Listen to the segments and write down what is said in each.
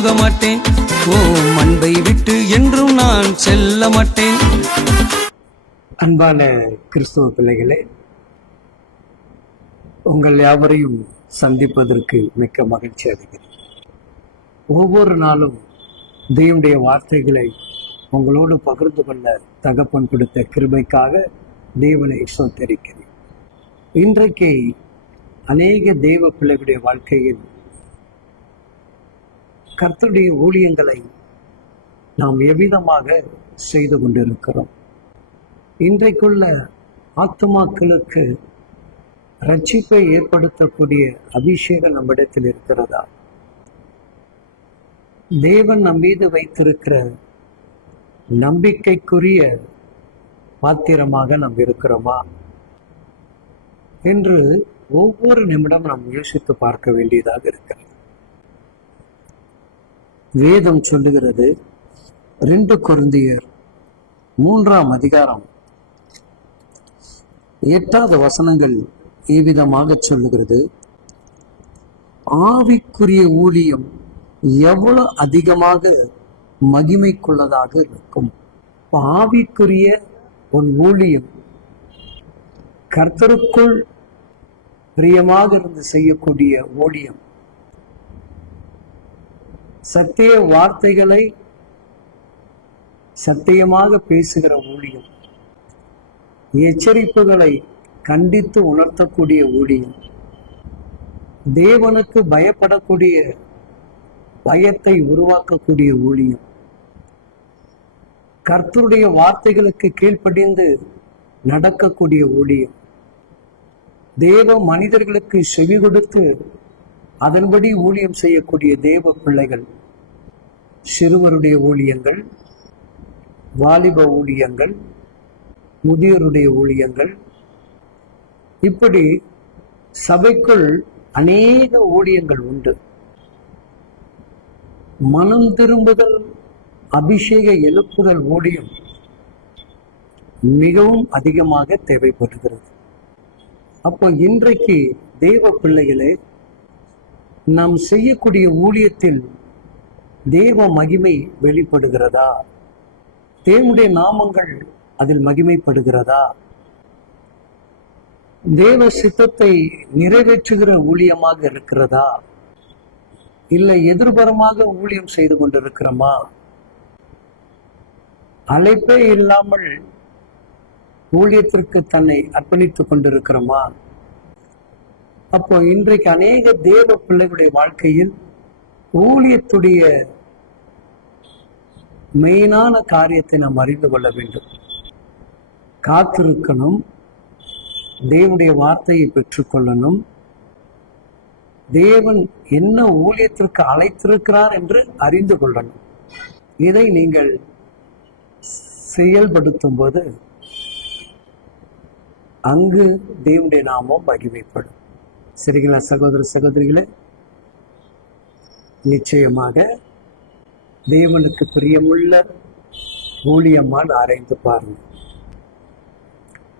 போக மாட்டேன். ஓ அன்பை விட்டு என்றும் நான் செல்ல மாட்டேன். அன்பான கிறிஸ்துவ பிள்ளைகளே, உங்கள் யாவரையும் சந்திப்பதற்கு மிக்க மகிழ்ச்சி அடைகிறேன். ஒவ்வொரு நாளும் தேவனுடைய வார்த்தைகளை உங்களோடு பகிர்ந்து கொள்ள தகப்பன் கொடுத்த கிருபைக்காக தேவனை ஸ்தோத்திரிக்கிறேன். இன்றைக்கு அநேக தேவ பிள்ளைகளுடைய வாழ்க்கையில் கர்த்தருடைய ஊழியங்களை நாம் எவ்விதமாக செய்து கொண்டிருக்கிறோம். இன்றைக்குள்ள ஆத்துமாக்களுக்கு ரட்சிப்பை ஏற்படுத்தக்கூடிய அபிஷேகம் நம்மிடத்தில் இருக்கிறதா? தேவன் நம் மீது வைத்திருக்கிற நம்பிக்கைக்குரிய பாத்திரமாக நாம் இருக்கிறோமா என்று ஒவ்வொரு நிமிடம் நாம் யோசித்து பார்க்க வேண்டியதாக இருக்கிறது. வேதம் சொல்லுகிறது, 2 கொரிந்தியர் 3ஆம் அதிகாரம் 8வது வசனங்கள் இவ்விதமாக சொல்லுகிறது, ஆவிக்குரிய ஊழியம் எவ்வளவு அதிகமாக மகிமைக்குள்ளதாக இருக்கும். ஆவிக்குரிய ஒரு ஊழியம் கர்த்தருக்குள் பிரியமாக இருந்து செய்யக்கூடிய ஊழியம், சத்திய வார்த்தைகளை சத்தியமாக பேசுகிற ஊழியம், எச்சரிப்புகளை கண்டித்து உணர்த்தக்கூடிய ஊழியம், தேவனுக்கு பயப்படக்கூடிய பயத்தை உருவாக்கக்கூடிய ஊழியம், கர்த்தருடைய வார்த்தைகளுக்கு கீழ்ப்படிந்து நடக்கக்கூடிய ஊழியம், தேவ மனிதர்களுக்கு செவி கொடுத்து அதன்படி ஊழியம் செய்யக்கூடிய தேவ பிள்ளைகள், சிறுவருடைய ஊழியங்கள், வாலிப ஊழியங்கள், முதியோருடைய ஊழியங்கள், இப்படி சபைக்குள் அநேக ஊழியங்கள் உண்டு. மனம் திரும்புதல், அபிஷேக எழுப்புதல் ஊழியம் மிகவும் அதிகமாக தேவைப்படுகிறது. அப்போ இன்றைக்கு தேவ பிள்ளைகளே, நாம் செய்யக்கூடிய ஊழியத்தில் தேவ மகிமை வெளிப்படுகிறதா? தேவனுடைய நாமங்கள் அதில் மகிமைப்படுகிறதா? தேவ சித்தத்தை நிறைவேற்றுகிற ஊழியமாக இருக்கிறதா? இல்லை எதிர்புறமாக ஊழியம் செய்து கொண்டிருக்கிறோமா? அழைப்பே இல்லாமல் ஊழியத்திற்கு தன்னை அர்ப்பணித்துக் கொண்டிருக்கிறோமா? அப்போ இன்றைக்கு அநேக தேவ பிள்ளைகளுடைய வாழ்க்கையில் ஊழியத்துடைய மெயினான காரியத்தை நாம் அறிந்து கொள்ள வேண்டும். காத்திருக்கணும், தேவனுடைய வார்த்தையை பெற்றுக்கொள்ளணும், தேவன் என்ன ஊழியத்திற்கு அழைத்திருக்கிறார் என்று அறிந்து கொள்ளணும். இதை நீங்கள் செயல்படுத்தும் போது அங்கு தேவனுடைய நாமம் மகிமைப்படும். சரிங்களா சகோதர சகோதரிகளே? நிச்சயமாக தேவனுக்கு பிரியமுள்ள ஊழியமால் ஆராய்ந்து பாருங்க.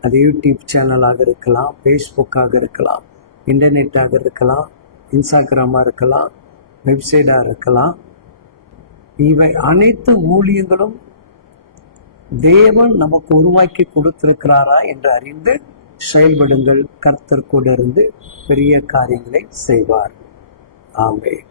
அது யூடியூப் சேனலாக இருக்கலாம், ஃபேஸ்புக்காக இருக்கலாம், இன்டர்நெட்டாக இருக்கலாம், இன்ஸ்டாகிராமாக இருக்கலாம், வெப்சைட்டாக இருக்கலாம். இவை அனைத்து ஊழியங்களும் தேவன் நமக்கு உருவாக்கி கொடுத்திருக்கிறாரா என்று அறிந்து செயல்படுங்கள். கர்த்தர் கூட இருந்து பெரிய காரியங்களை செய்வார். ஆமென்.